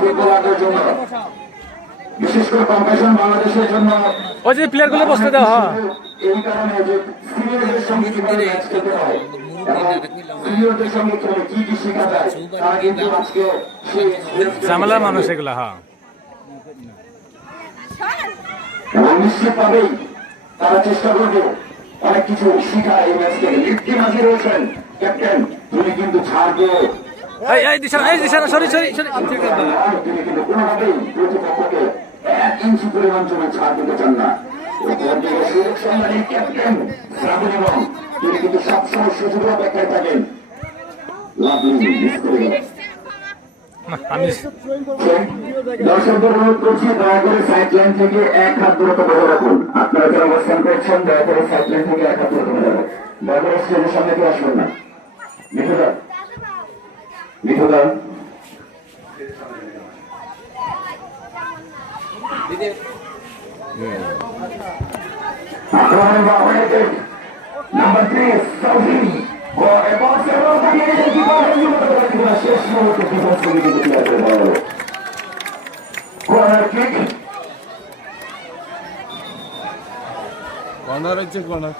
ফুটবলারদের জন্য, বিশেষ করে কম্পিটিশন বাংলাদেশের জন্য ওই যে প্লেয়ার গুলো বসতে দেওয়া হয় এই কারণে যে সিনিয়রদের সঙ্গে কিভাবে ম্যাচ খেলতে হয় এবং সিনিয়রদের সঙ্গে খেলে কি কি শেখা যায় তারা কিন্তু আজকে সেই ঝামেলার মানুষ এগুলা। হ্যাঁ, এবং নিশ্চিতভাবেই তারা চেষ্টা করবে অনেক কিছু শিখা এই ম্যাচ থেকে। লিফটি মাঝে রয়েছেন ক্যাপ্টেন, তিনি কিন্তু ছাড় দিয়ে সরি সরি সরি তিনি কিন্তু কোনোভাবেই প্রতিপক্ষকে 1 ইঞ্চি পরিমাণ জমি ছাড় দিতে চান না। সুযোগ সন্ধানী ক্যাপ্টেন শ্রাবণ এবং তিনি কিন্তু সবসময় সুযোগ অপেক্ষায় থাকেন। দর্শকদের অনুরোধ করছি, দয়া করে সাইড লাইন থেকে 1 হাত দূরত্ব বজায় রাখুন। আপনারা যারা অবস্থান করছেন দয়া করে সাইড লাইন থেকে 1 হাত দূরত্ব বজায় রাখুন। দয়া করে স্টেজের সামনে কেউ আসবেন না। মিঠুদা মিঠুদা নাম্বার 3 সৌদি এবং শেষ মুহূর্তে ডিফেন্স থেকে কিন্তু ক্লিয়ার করে দেওয়া হলো। কর্নার কিক, কর্নার হচ্ছে কর্নার।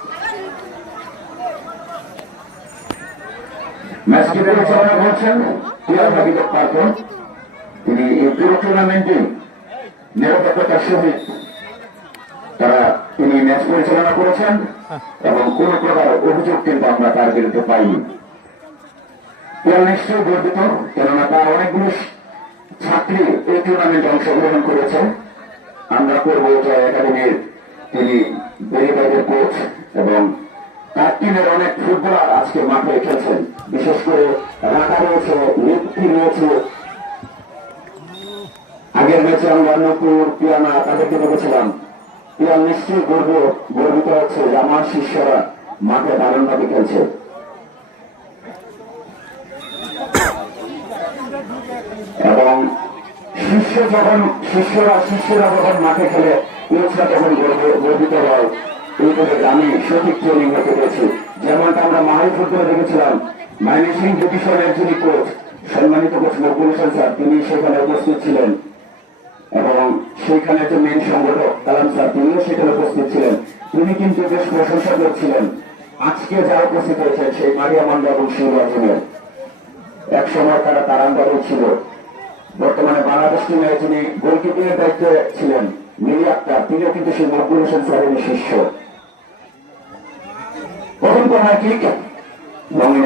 ম্যাচটি পরিচালনা করছেন পিয়ার হাবিব পার্থন। তিনি এই পুরো টুর্নামেন্টে নিরাপত্তার সহিত তিনি ম্যাচ পরিচালনা করেছেন এবং কোন প্রকার অভিযোগ কিন্তু আমরা তার বিরুদ্ধে পাইনি। পিয়ার নিশ্চয়ই গর্বিত, কেননা তার অনেকগুলো ছাত্রী এই টুর্নামেন্টে অংশগ্রহণ করেছে। আমরা করবো একাডেমির তিনি বেরিবাইদের কোচ এবং তার টিমের অনেক ফুটবলার আজকে মাঠে খেলছেন। বিশেষ করে রাখা রয়েছে, লিপ্তি রয়েছে। আগের ম্যাচে আমরা নকুর পিয়ানা তাদেরকে দেখেছিলাম। পিয়ান নিশ্চয়ই গর্বিত হচ্ছে যে আমার শিষ্যরা মাঠে দারুণভাবে খেলছে। এবং শিষ্যরা যখন মাঠে খেলে কোচরা তখন গর্বিত হয়। আমি সঠিক ট্রেনিং হতে পেরেছি। যেমনটা আমরা মাহাই ফুটবলে দেখেছিলাম, মাইনেসিং ডিভিশনের যিনি কোচ, সম্মানিত কোচ মকবুল হোসেন স্যার, তিনি সেখানে উপস্থিত ছিলেন এবং সেইখানে যে মেন সংগঠক কালাম স্যার, তিনিও সেখানে উপস্থিত ছিলেন। তিনি কিন্তু বেশ প্রশংসা করছিলেন আজকে যা উপস্থিত হয়েছেন সেই মারিয়া মান্ডা এবং শিবরাজনের। এক সময় তারা তারান্দারও ছিল। বর্তমানে বাংলাদেশ টিমে যিনি গোলকিপিংয়ের দায়িত্বে ছিলেন মিলি আক্তার, তিনিও কিন্তু সেই মকবুল হোসেন স্যারের শিষ্য। প্রথম কর্নার কিক রঙিন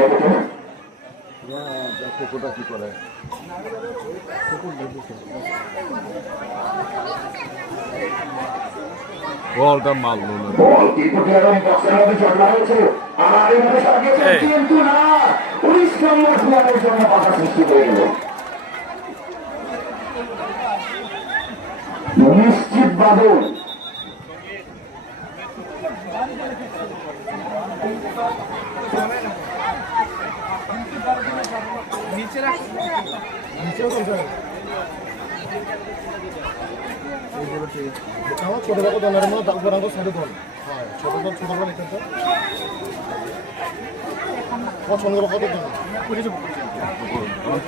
কি করে বলটা মারলো না, বল কিন্তু বক্সের মধ্যে চটলা হয়েছে। আর এভাবে সারা গেছে কিন্তু না, 19 নম্বর প্লেয়ারের জন্য বাধা সৃষ্টি হয়ে গেল। নিশ্চিত বাদল ছোট দলের মধ্যে তারপর ছোট দল, ছোট দল ছোট দল এখানে পছন্দ কত দল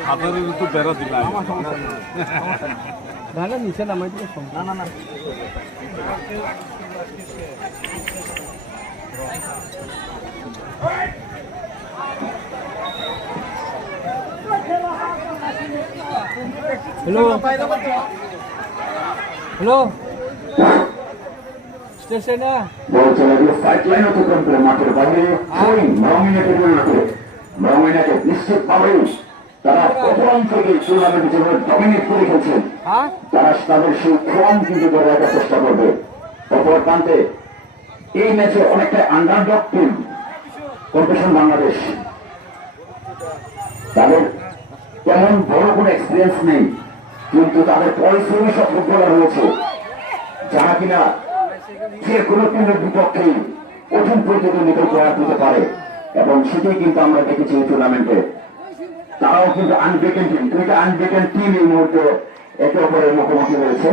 হাতের তো বেড়া দিলাম না নিচে নামাই দিলে না হ্যালো হ্যালো স্টেশন সাইডলাইন অতিক্রম করে মাঠের বাইরে নিশ্চিতভাবেই তারা প্রথম থেকে টুর্নামেন্ট যেভাবে ডমিনেট করে খেলছেন, তারা তাদের সেই ক্রম কিন্তু ধরে রাখার চেষ্টা করবে। অপর প্রান্তে এই ম্যাচে অনেকটা আন্ডারডগ টিম কম্পিটিশন বাংলাদেশ, তাদের তেমন বড় কোনো এক্সপিরিয়েন্স নেই, কিন্তু তাদের পরিশ্রমী সব ফুটবলার রয়েছে যারা কিনা যে কোনো টিমের বিপক্ষেই কঠিন প্রতিদ্বন্দ্বিতা প্রয়াস দিতে পারে এবং সেটাই কিন্তু আমরা দেখেছি এই টুর্নামেন্টে। তারাও কিন্তু আনব্রেকেন টিম, দুইটা আনব্রেকেন টিম এই মুহূর্তে একে অপরের মুখোমুখি রয়েছে।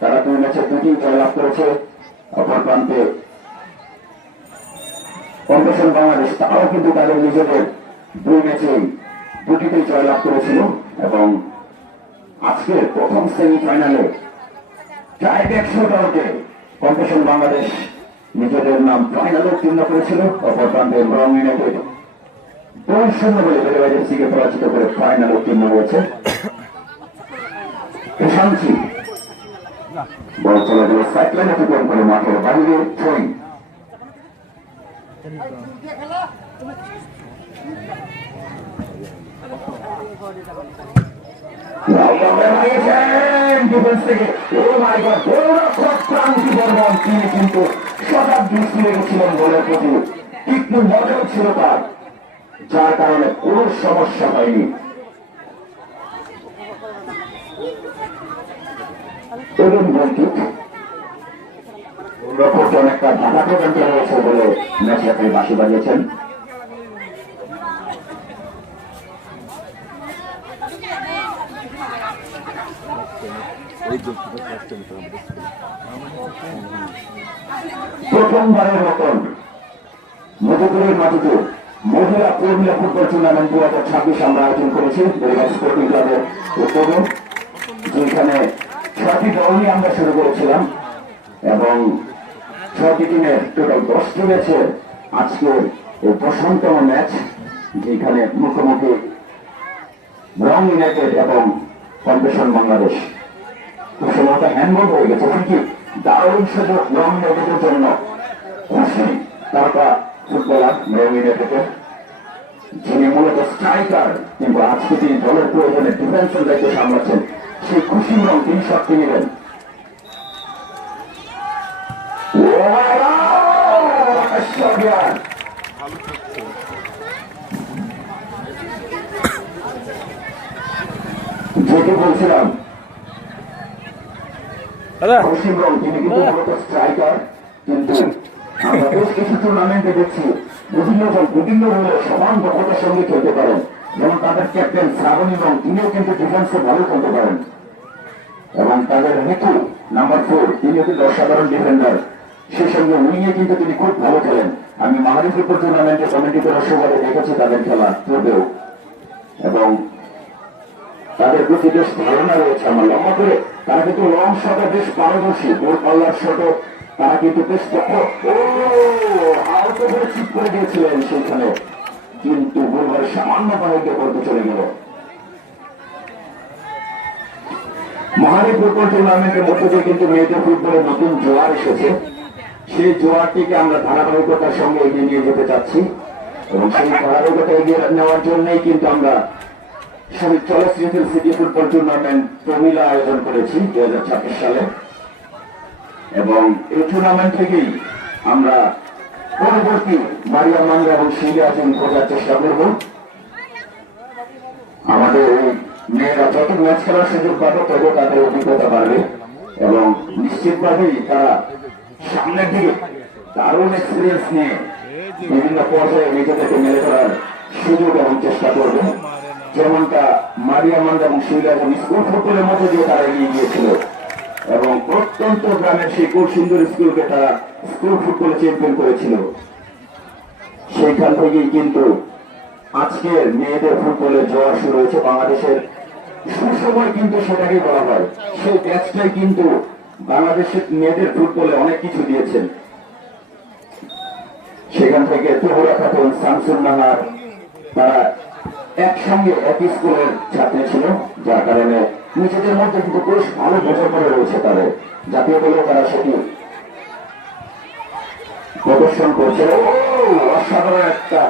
তারা 2 ম্যাচে 2টি জয়লাভ করেছে। অপর প্রান্তে কম্পিটিশন বাংলাদেশ, তারাও কিন্তু তাদের নিজেদের 2 ম্যাচে দুটিতেই জয়লাভ করেছিল এবং আজকের প্রথম সেমিফাইনালে টাইব্রেক শুটআউটে কম্পিটিশন বাংলাদেশ নিজেদের নাম ফাইনালে উত্তীর্ণ করেছিল। অপর প্রান্তে রং ইউনাইটেড 2-0 বলে বেড়ে সিকে পরাজিত করে ফাইনালে উত্তীর্ণ হয়েছে। শান্তি বল চলে গেল সাইডলাইন অতিক্রম করে মাঠের বাইরে থ্রোয়িং। তিনি কিন্তু সজাগ দৃষ্টি রেখেছিলেন বলের প্রতি, তীক্ষ্ণ নজর ছিল তার, যার কারণে কোনো সমস্যা হয়নি। এবং বৈদ্যুৎ অনেকটা ঢাকা পর্যন্ত রয়েছে বলে ম্যাচ রেফারি বাঁশি বাজিয়েছেন। প্রথমবারের মতন মধুপুরের মাটিতে মহিলা পুরুলিয়া ফুটবল টুর্নামেন্ট 2026 আমরা আয়োজন করেছি বেড়িবাঁধ স্পোর্টিং ক্লাবের উদ্যোগে, যেখানে 6টি দল নিয়ে আমরা শুরু করেছিলাম এবং 6টি টিমের টোটাল 10টি ম্যাচে আজকের এই 10তম ম্যাচ, যেখানে মুখোমুখি রং ইউনাইটেড এবং কম্পিটিশন বাংলাদেশ। সময়টা হ্যান্ডবল হয়ে গেছে, কিন্তু দারুণ সুযোগ রং ইউনাইটেডের জন্য। খুশি তারকা ফুটবলার রং ইউনাইটেডের, যিনি মূলত স্ট্রাইকার, কিন্তু আজকে তিনি দলের প্রয়োজনে ডিফেন্সের দায়িত্ব সামলাচ্ছেন। সেই খুশি রং তিনি শক্তি নেবেন। যেটি বলছিলাম খুশি রং, তিনি কিন্তু মূলত স্ট্রাইকার, কিন্তু আমরা বেশ কিছু টুর্নামেন্টে দেখছি বিভিন্ন দলে সমান দক্ষতার সঙ্গে খেলতে পারেন। যেমন তাদের ক্যাপ্টেন শ্রাবণী রং, তিনিও কিন্তু ডিফেন্সে ভালো খেলতে পারেন এবং তাদের ঋতু নাম্বার 4, তিনিও কিন্তু অসাধারণ ডিফেন্ডার। সেই সঙ্গে উইংয়ে কিন্তু তিনি খুব ভালো খেলেন। আমি মাহারি ফুটবল টুর্নামেন্টে কমিটি দর্শকভাবে দেখেছি তাদের খেলা পূর্বেও, এবং তাদের প্রতি বেশ ধারণা রয়েছে আমার। লম্বা করে তারা কিন্তু লং শটে বেশ পারদর্শী, গোল পাল্লার শটে তারা কিন্তু বেশ দক্ষ। আউট করে ঠিক করে দিয়েছিলেন সেখানে, কিন্তু গোলবার সামান্য বাহিরে করতে চলে গেল। মহারি ফুটবল টুর্নামেন্টের মধ্যে দিয়ে কিন্তু মেয়েদের ফুটবলের নতুন জোয়ার এসেছে। সেই জোয়ারটিকে আমরা ধারাবাহিকতার সঙ্গে এগিয়ে নিয়ে যেতে চাচ্ছি এবং সেই ধারাবাহিকতা এগিয়ে নেওয়ার জন্যই কিন্তু আমরা শহীদ চলচ্চিত্র সিটি ফুটবল টুর্নামেন্ট প্রমিলা আয়োজন করেছি 2026 সালে, এবং এই টুর্নামেন্ট থেকেই আমরা পরবর্তী মারিয়া মাঙ্গা এবং শিলিয়াজন খোঁজার চেষ্টা করব। আমাদের এই মেয়েরা যত ম্যাচ খেলার সুযোগ পাবে তত তাদের অভিজ্ঞতা বাড়বে এবং নিশ্চিতভাবেই তারা সামনের দিকে দারুণ এক্সপিরিয়েন্স নিয়ে বিভিন্ন পর্যায়ে নিজেদেরকে মেলে ধরার সুযোগ এবং চেষ্টা করবে। যেমনটা মারিয়া মাঙ্গা এবং শিলিয়াজন স্কুল ফুটবলের মধ্যে দিয়ে তারা এগিয়ে গিয়েছিল এবং প্রত্যন্ত গ্রামের সেই সুন্দর স্কুলকে তারা স্কুল ফুটবলে চ্যাম্পিয়ন করেছিল। সেইখান থেকেই কিন্তু আজকের মেয়েদের ফুটবলের জোয়ার শুরু হয়েছে। বাংলাদেশের সুসময় কিন্তু সেটাকেই বলা হয়। সেই ম্যাচটাই কিন্তু বাংলাদেশের মেয়েদের ফুটবলে অনেক কিছু দিয়েছেন। সেখান থেকে তোহরা খাতুন, শামসুন নাহার, তারা একসঙ্গে একই স্কুলের ছাত্রী ছিল, যার কারণে নিজেদের মধ্যে কিন্তু বেশ ভালো বোঝাপড়া রয়েছে। তাদের জাতীয় দলেও তারা সেটি প্রদর্শন করছে। অসাধারণ একটা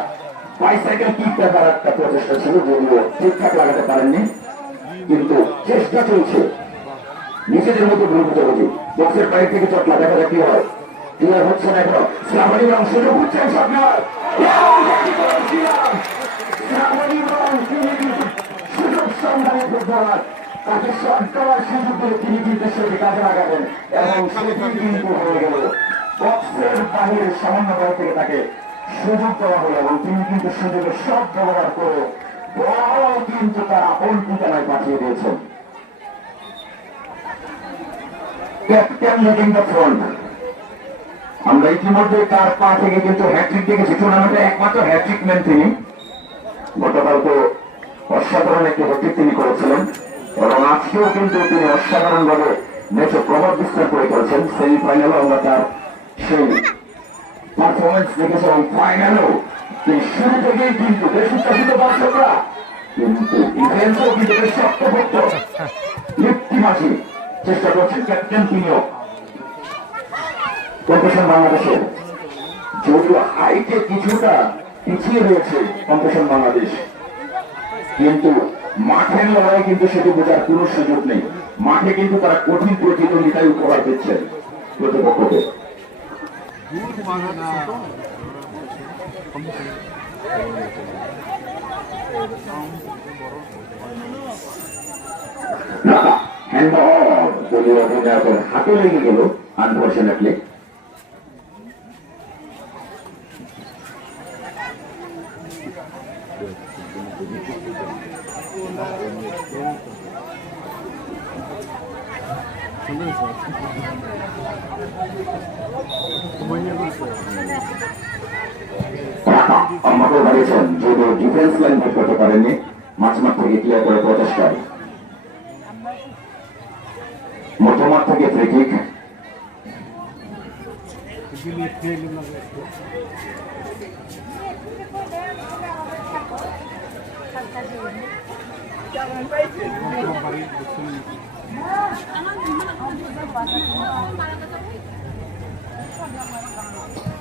বাইসাইকেল কিক দেখার একটা প্রচেষ্টা ছিল, যদিও ঠিকঠাক লাগাতে পারেননি, কিন্তু চেষ্টা চলছে নিজেদের মধ্যে ভুল বুঝাবুঝি। বক্সের বাইরে থেকে চটলা দেখা যাক কি হয়। ক্লিয়ার হচ্ছে না এখন। শ্রাবণী রং সুযোগ হচ্ছেন সরকার, সুযোগ সন্ধানে ফুটবলার, তাকে শট দেওয়ার সুযোগ দিয়ে তিনি কিন্তু সেটি কাজে লাগাবেন এবং সেটি কিন্তু হয়ে গেল। বক্সের বাহিরে সামান্য বাইরে থেকে তাকে সুযোগ দেওয়া হলো এবং তিনি কিন্তু সুযোগের সব ব্যবহার করে বল কিন্তু তার আপন ঠিকানায় পাঠিয়ে দিয়েছেন। Captain leading the front. আমরা ইতিমধ্যে তার পা থেকে কিন্তু হ্যাট্রিক দেখেছি। টুর্নামেন্টে একমাত্র হ্যাট্রিক ম্যান তিনি। গতকাল তো অসাধারণ একটি হ্যাট্রিক তিনি করেছিলেন এবং আজকেও কিন্তু তিনি অসাধারণভাবে ম্যাচে প্রভাব বিস্তার করে খেলছেন। সেমিফাইনালও আমরা তার সেই পারফরমেন্স দেখেছি এবং ফাইনালও তিনি শুরু থেকেই কিন্তু বেশ উচ্ছ্বাসিত দর্শকরা, কিন্তু ডিফেন্সও কিন্তু বেশ শক্তপোক্ত। লিপ্তি মাঝি চেষ্টা করছেন ক্যাপ্টেন তিনিও। কম্পিটিশন বাংলাদেশের যদিও হাইটে কিছুটা পিছিয়ে রয়েছে কম্পিটিশন বাংলাদেশ, কিন্তু মাঠের লড়াই কিন্তু সেটি বোঝার কোনো সুযোগ নেই। মাঠে কিন্তু তারা কঠিন প্রতিদ্বন্দ্বিতায় উপহার দিচ্ছেন প্রতিপক্ষকে। হ্যান্ডবল যদিও অধিনায়কের হাতে লেগে গেল আনফরচুনেটলি। আমাকে বাড়িয়েছেন যদিও ডিফেন্স লাইন বের করতে পারেননি, মাঝমাঠ থেকে ক্লিয়ার করে প্রচেষ্টায় মধ্যমাঠ থেকে ফ্রি কিক।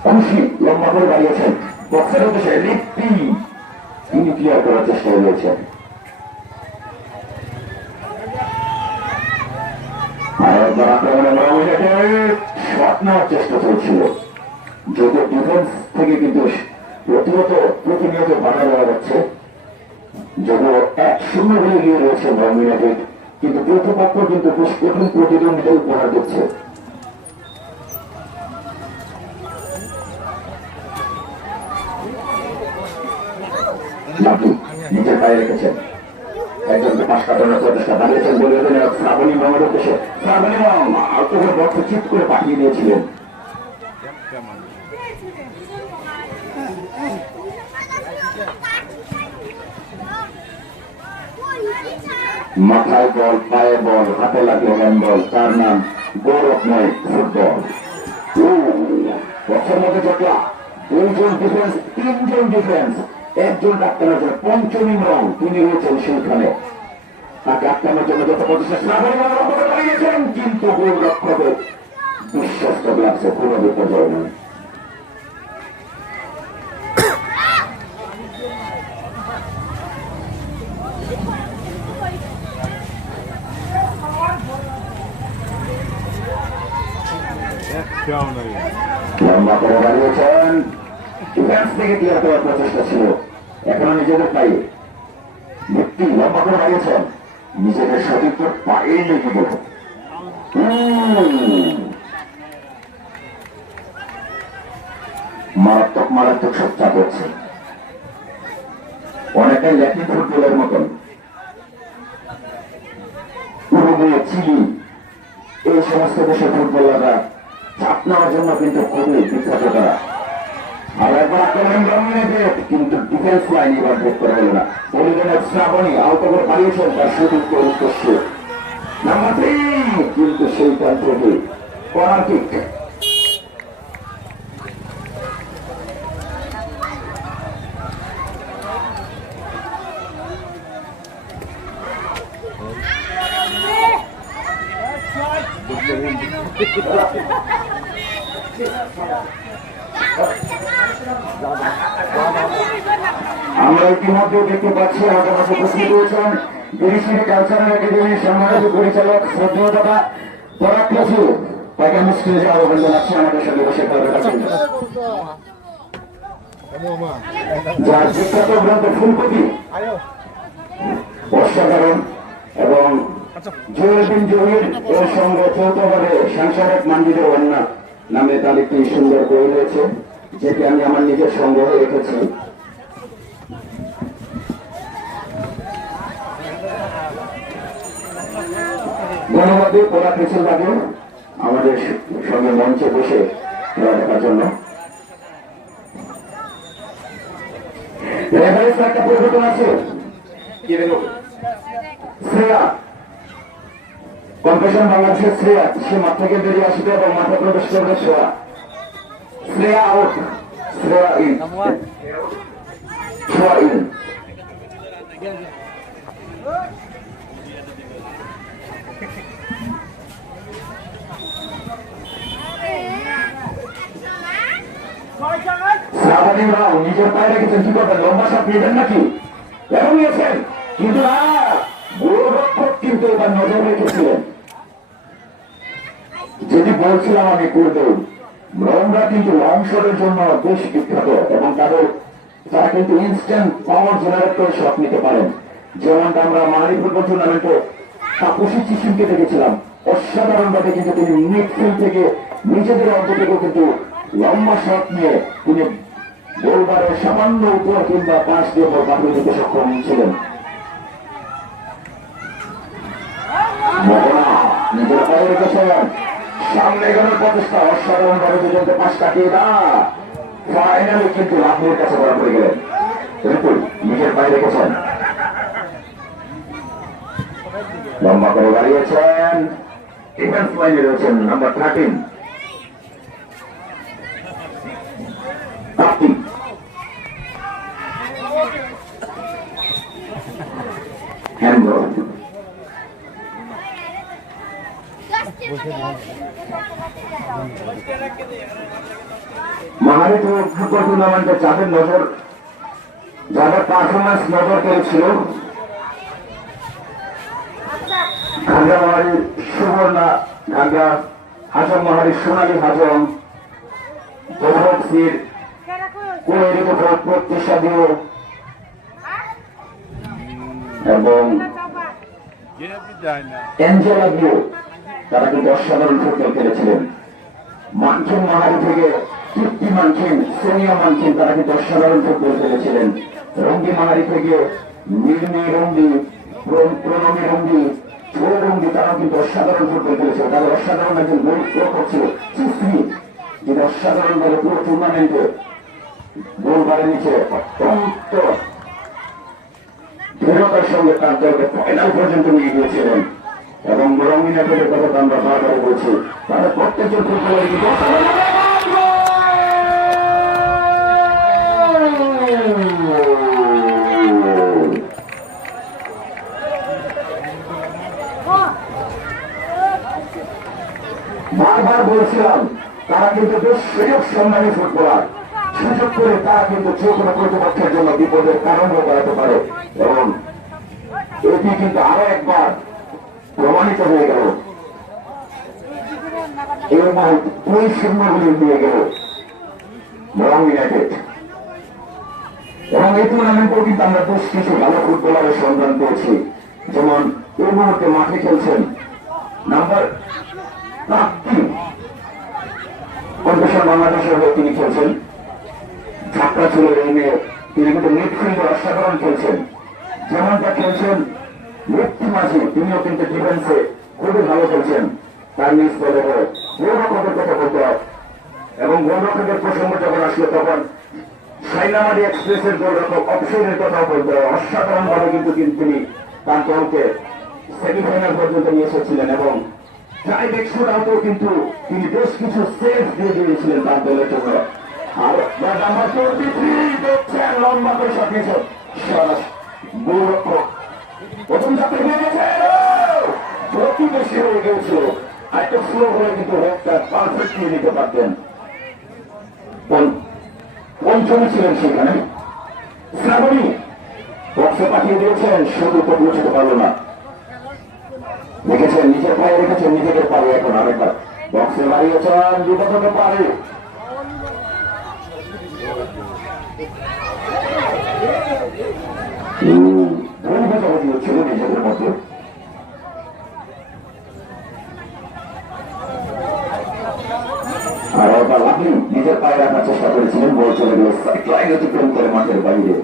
খুশি লম্বা করে দাঁড়িয়েছেন বক্সের উদ্দেশ্যে লিপ্তি, তিনি ক্লিয়ার করার চেষ্টা রয়েছেন। শট নেওয়ার চেষ্টা চলছিল যদিও ডিফেন্স থেকে কিন্তু প্রতিনিয়ত বাধা দেওয়া যাচ্ছে। যদিও 1-0 হয়ে গিয়ে রয়েছে 9 মিনিটে, কিন্তু প্রতিপক্ষ কিন্তু বেশ কঠিন প্রতিদ্বন্দ্বিতা উপহার দিচ্ছে। নিজের পায়ে রেখেছেন, একজনকে পাশ কাটানোর প্রচেষ্টা দাঁড়িয়েছেন বলে শ্রাবণী রঙের উদ্দেশ্যে। শ্রাবণী রং আউটডোর বক্সে চিপ করে পাঠিয়ে দিয়েছিলেন। মাথায় বল, পায়ে বল, হাতে লাগলো হ্যান্ডবল, তার নাম গৌরবময় ফুটবল। বক্সের মধ্যে জটলা, 2জন ডিফেন্স, 3জন ডিফেন্স, একজন ডাক্তারের জন্য পঞ্চমী রং তিনি রয়েছেন সেইখানে। তাকে আটকানোর জন্য যত প্রচেষ্টা দাঁড়িয়েছেন, কিন্তু গোল রক্ষকের বিশ্বস্ত গ্লাভসে কোনো বিপর্যয় নেই। লম্বা করে দাঁড়িয়েছেন, ডিফেন্স থেকে ক্লিয়ার করার প্রচেষ্টা ছিল, এখনো নিজেদের পায়ে ব্যক্তি লম্বা করে দাঁড়িয়েছেন, নিজেদের সতীর্থ পায়ে লেগে গেল। মারাত্মক সব চাপ হচ্ছে, অনেকটাই ল্যাটিন ফুটবলের মতন। উরুগুয়ে, চিলি এই সমস্ত দেশের ফুটবলাররা চাপ নেওয়ার জন্য কিন্তু খুবই বিখ্যাত তারা। আর একবার আক্রমণ কিন্তু ডিফেন্স লাইন এবার ব্রেক করা হল না। পরিজনের শ্রাবণী আউট করে পালিয়েছেন তার সুযোগ্য উদ্দেশ্যে নাম্বার 3, কিন্তু সেই প্রান্ত থেকে কর্নার কিক। আমরা ইতিমধ্যে দেখতে পাচ্ছি আমাদের মাঝে উপস্থিত রয়েছেন বিরিশিরি কালচারাল একাডেমির সম্মানিত পরিচালক শ্রদ্ধেয় দাদা পরাগ বসু। তাকে আমি স্টেজে আহ্বান জানাচ্ছি আমাদের সঙ্গে বসে যার বিখ্যাত গ্রন্থ ফুলকপি অসাধারণ এবং জহির বিন জহির এর সঙ্গে চৌথভাবে সাংসারিক মানবিদের অন্যা নামে তার একটি সুন্দর বই রয়েছে, যেটি আমি আমার নিজের সংগ্রহে রেখেছি। গণমাধ্যমে পড়া পেছন লাগে আমাদের সঙ্গে মঞ্চে বসে খেলা দেখার জন্য। রেফারেন্স একটা পরিবর্তন আছে, শ্রেয়া কম্পিটিশন বাংলাদেশের শ্রেয়া সে মাঠ থেকে বেরিয়ে আসবে এবং মাঠে প্রবেশ করবে Shreya. Shreya out, Shreya in, Shreya in. শ্রাবণীরাও নিজের পায়ে রেখেছেন, কি করবেন? লম্বা শট নিয়েছেন নাকি? এখন নিয়েছেন, কিন্তু না, গোলরক্ষক কিন্তু এবার নজর রেখেছিলেন। যেটি বলছিলাম আমি পূর্বে, আমরা কিন্তু লং শটের জন্য বেশ বিখ্যাত এবং তারা কিন্তু ইনস্ট্যান্ট পাওয়ার জেনারেট করে শট নিতে পারেন। যেমনটা আমরা মাহারি ফুটবল টুর্নামেন্টে তাপসী চিসিমকে দেখেছিলাম, অসাধারণভাবে কিন্তু তিনি মিডফিল্ড থেকে নিজেদের অন্ত থেকেও কিন্তু লম্বা শট নিয়ে তিনি গোলবারের সামান্য উপর কিংবা পাশ দিয়ে বল পাঠিয়ে দিতে সক্ষম ছিলেন। মোহনা নিজের পায়ে রেখেছেন, সামনে এগোনোর প্রচেষ্টা, অসাধারণভাবে দুজনকে পাশ কাটিয়ে না, ফাইনালি কিন্তু লাভের কাছে ধরা পড়ে গেলেন। বিপুল নিজের পায়ে রেখেছেন, লম্বা করে দাঁড়িয়েছেন, ডিফেন্স লাইনে রয়েছেন number 13 Kartik. Handball Mahari football টুর্নামেন্টে যাদের পারফরমেন্স নজর কেড়েছিল, ঘাগরা মাহারির সুবর্ণা ঘাগরা, হাজম মাহারির সোনালী হাজম, বৈভবসির কোয়ের উপর প্রত্যাশা দিও এবং অ্যাঞ্জেলা দিও, তারা কিন্তু অসাধারণ ফুটবল খেলেছিলেন। মানখিন মাহারি থেকে কীর্তি মানখিন, সোনিয়া মানখিন, তারা কিন্তু অসাধারণ ফুটবল খেলেছিলেন। রঙ্গি মাহারি থেকে নির্মী রঙ্গি, প্রণমী রঙ্গি, রঙ্গি, তারা কিন্তু অসাধারণ ফুটবল খেলেছিল। তাদের অসাধারণ একজন গোল রক্ষক ছিল চিস্তি, যেটা অসাধারণভাবে পুরো টুর্নামেন্টে গোলবারের নিচে অত্যন্ত দৃঢ়তার সঙ্গে তার দলকে ফাইনাল পর্যন্ত নিয়ে গিয়েছিলেন। এবং রঙিন একের কথা আমরা বারবার বলছি, তাদের প্রত্যেকজন ফুটবলার বারবার বলছিলাম তারা কিন্তু বেশ সুযোগ সম্মানী ফুটবলার, সুযোগ করে তারা কিন্তু যে কোনো প্রতিপক্ষের জন্য বিপদের কারণ হয়ে দাঁড়াতে পারে এবং এটি কিন্তু আরো একবার প্রমাণিত হয়ে গেল। এবং 2-0 নিয়ে গেল বরং ইউনাইটেড। এবং এই টুর্নামেন্টেও কিন্তু আমরা বেশ কিছু ভালো ফুটবলারের সন্ধান পেয়েছি, যেমন এই মুহূর্তে মাঠে খেলছেন নাম্বার 3 কম্পিটিশন বাংলাদেশের হয়ে তিনি খেলছেন, ঝাপড়া ছিল এই মেয়ে, তিনি কিন্তু মিডফিল্ডে অসাধারণ খেলছেন। যেমনটা খেলছেন মুক্তি মাঝি, তিনিও কিন্তু ডিফেন্সে খুবই ভালো খেলছেন। তার নিজ দলে গোলরক্ষকের কথা বলতে হয় এবং গোলরক্ষকের প্রসঙ্গ যখন আসলো তখন সাইনামারি এক্সপ্রেসের গোলরক্ষক অপশনের কথা বলতে হয়। অসাধারণ ভাবে কিন্তু তিনি তার দলকে সেমিফাইনাল পর্যন্ত নিয়ে এসেছিলেন এবং ডাইরেক্ট শুট আউটেও কিন্তু তিনি বেশ কিছু সেভ দিয়ে দিয়েছিলেন তার দলের জন্য। আর নাম্বার 23 দেখছেন লম্বা করে শট নিয়েছেন গোলরক্ষক, প্রথম যাত্রা হয়ে গেছে, প্রতি বেশি হয়ে গিয়েছিল, আরেকটা স্লো হয়ে কিন্তু একটা পারফেক্ট নিয়ে নিতে পারতেন। পঞ্চমী ছিলেন সেখানে, শ্রাবণী বক্সে পাঠিয়ে দিয়েছেন, শুধু তো পৌঁছতে পারলো না। দেখেছেন নিজের পায়ে রেখেছেন, নিজেদের পায়ে এখন আরেকবার বক্সে মারিয়েছেন, বিপদ হতে পারে। ভুল বোঝাবুঝি হচ্ছিল নিজেদের মধ্যে। আর ওটা আপনি নিজের পায়ে রাখার চেষ্টা করেছিলেন, বল চলে গেল সাইড অতিক্রম করে মাঠের বাইরে।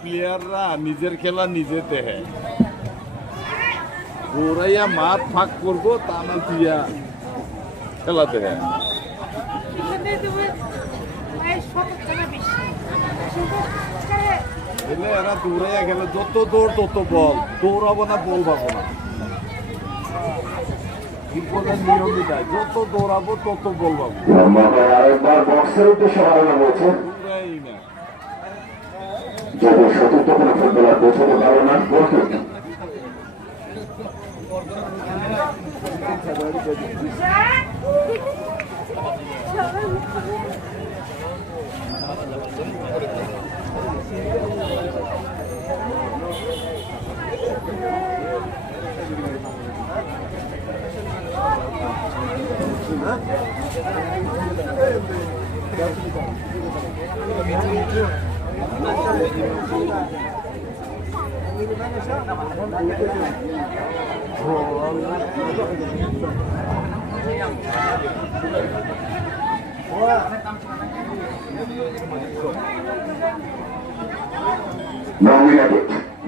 প্লেয়াররা নিজের খেলা নিজে দেহে, দৌড়াইয়া মাঠ ফাঁক করবো তা না দিয়া খেলা দেহে। এলে এরা দৌড়ে গেলে যত দৌড় তত বল, দৌড়াবো না বল পাবো না। ফুটবলের নিয়ম এটাই, যত দৌড়াবো তত বল পাবো। লম্বা করে আরেকবার বক্সের উদ্দেশ্যে বাড়ানো বলছে, দৌড়াই না। যদি সতীর্থ কোনো ফুটবলার পৌঁছতে পারো না বলতে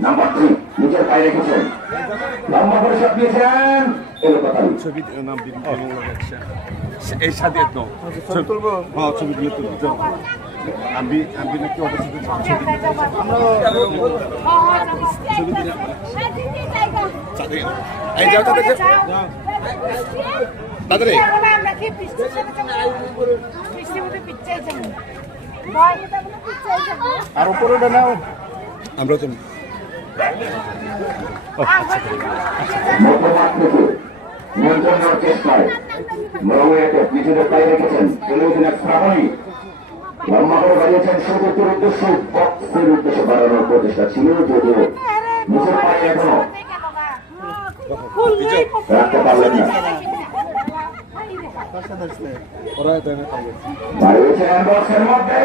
নাম্বার 3 নিজের পায়ে রেখেছেন, লম্বা করে শট দিয়েছেন, এলো কথা ছবি নাম দিন এই সাথে একদম ছবি তুলবো। হ্যাঁ, ছবি তুলে তুলবো। আমি নাকি অবশ্যই ছবি এই যাও তাদের তাদের আর উপরে নাও আমরা তো নিয়ন্ত্রণের চেষ্টায় মরুয়েতে নিজেদের পায়ে রেখেছেন, টেলিভিশনের শ্রাবণী লম্বা করে বাড়িয়েছেন সতীর্থের উদ্দেশ্যে, বক্সের উদ্দেশ্যে বাড়ানোর প্রচেষ্টা ছিল, যদিও নিজের পায়ে এখনো রাখতে পারলেন না। বাড়িয়েছেন বক্সের মধ্যে,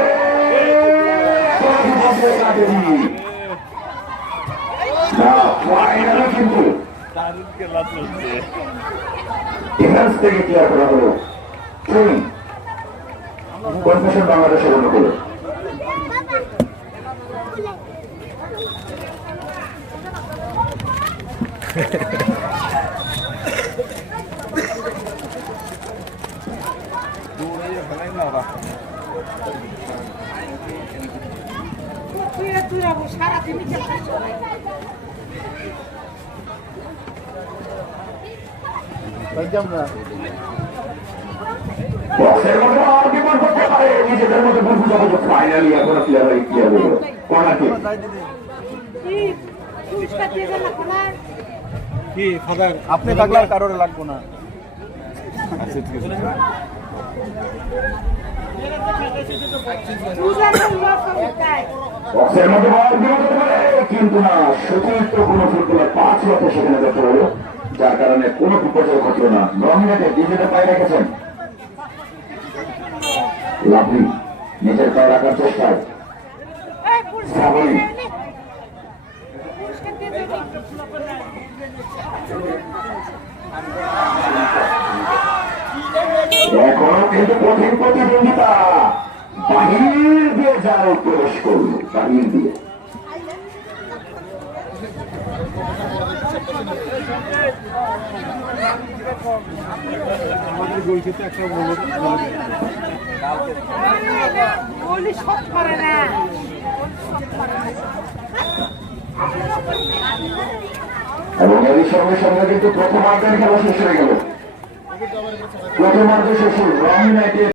ফাইনালে কিন্তু ডিফেন্স থেকে ক্লিয়ার করা হলো। কনফেশন বাংলাদেশের অনুকূলে বক্সের মধ্যে আর বিপদ করতে পারে, নিজেদের মধ্যে বুঝতে ফাইনালি এখনো ক্লিয়ার হয়ে ক্লিয়ার হলো। কর্নার কিক কি ফাদার আপনি থাকলে আর কারোর লাগবো না। আচ্ছা ঠিক আছে। বক্সের মধ্যে বল বিপদ হতে পারে, কিন্তু না, সতীর্থ কোনো ফুটবলার 5 লক্ষ্যে সেখানে দেখতে হলো, যার কারণে কোনো বিপর্যয় ঘটল না। 9 মিনিটে নিজেদের পায়ে রেখেছেন, লাভলি নিজের পায়ে রাখার চেষ্টায় শ্রাবণী এখনো কিন্তু কঠিন প্রতিদ্বন্দ্বিতা, বাহির দিয়ে যাও প্রবেশ করল, বাহির দিয়ে আমাদের গোল খেতে একটা এবং এরই সঙ্গে সঙ্গে কিন্তু প্রথমার্ধের খেলা শেষ হয়ে গেল। প্রথমার্ধ শেষে রং ইউনাইটেড